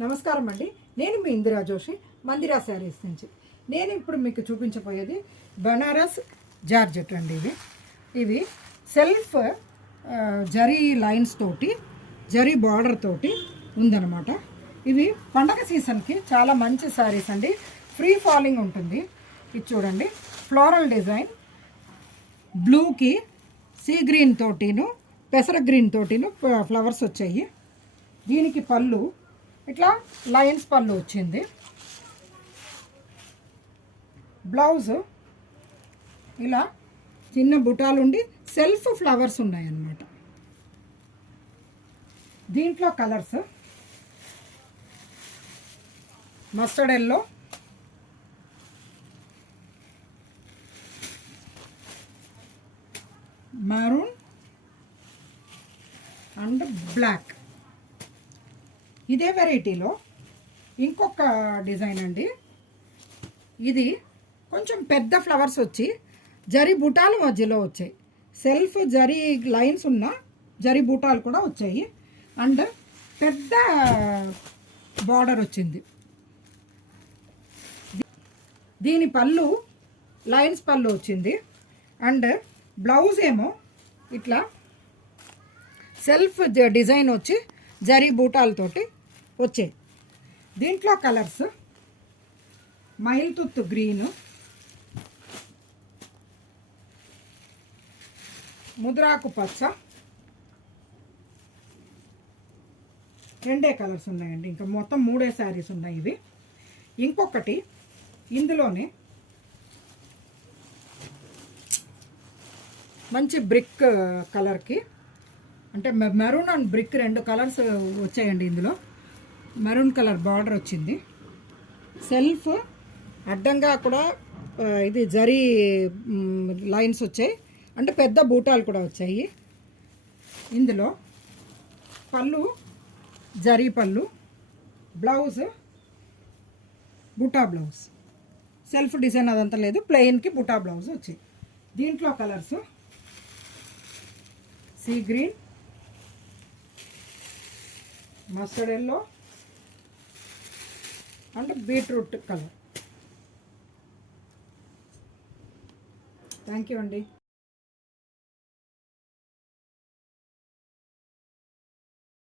నమస్కారం అండి. నేను మీ ఇందిరా జోషి, మందిరా శారీస్ నుంచి. నేను ఇప్పుడు మీకు చూపించబోయేది బనారస్ జార్జెట్ అండి. ఇవి సెల్ఫ్ జరీ లైన్స్ తోటి, జరీ బార్డర్ తోటి ఉందన్నమాట. ఇవి పండగ సీజన్కి చాలా మంచి శారీస్ అండి. ఫ్రీ ఫాలింగ్ ఉంటుంది. ఇది చూడండి, ఫ్లోరల్ డిజైన్, బ్లూకి సీ గ్రీన్ తోటిను పెసర గ్రీన్ తోటిను ఫ్లవర్స్ వచ్చాయి. దీనికి పళ్ళు ఇట్లా లైన్స్ పళ్ళు వచ్చింది. బ్లౌజ్ ఇలా చిన్న బుటాలు ఉండి సెల్ఫ్ ఫ్లవర్స్ ఉన్నాయన్నమాట. దీంట్లో colours mustard yellow, maroon and black. ఇదే వెరైటీలో ఇంకొక డిజైన్ అండి. ఇది కొంచెం పెద్ద ఫ్లవర్స్ వచ్చి జరీ బూటాలు మధ్యలో వచ్చాయి. సెల్ఫ్ జరీ లైన్స్ ఉన్న జరీ బూటాలు కూడా వచ్చాయి. అండ్ పెద్ద బార్డర్ వచ్చింది. దీని పళ్ళు లైన్స్ పళ్ళు వచ్చింది. అండ్ బ్లౌజ్ ఏమో ఇట్లా సెల్ఫ్ డిజైన్ వచ్చి జరీ బూటాలతోటి వచ్చాయి. దీంట్లో కలర్స్ మైల్ తుత్తు గ్రీను, ముద్రాకు పచ్చ, రెండే కలర్స్ ఉన్నాయండి. ఇంకా మొత్తం 3 శారీస్ ఉన్నాయి ఇవి. ఇంకొకటి ఇందులోనే మంచి బ్రిక్ కలర్కి, అంటే మెరూన్ అండ్ బ్రిక్ 2 కలర్స్ వచ్చాయండి. ఇందులో మెరూన్ కలర్ బార్డర్ వచ్చింది. సెల్ఫ్ అడ్డంగా కూడా ఇది జరీ లైన్స్ వచ్చాయి. అంటే పెద్ద బూటాలు కూడా వచ్చాయి. ఇందులో pallu zari pallu, blouse buta blouse, self design అదంతా లేదు, ప్లెయిన్కి బుటా బ్లౌజ్ వచ్చాయి. దీంట్లో colours sea green, mustard yellow and beetroot colour. Thank you అండి.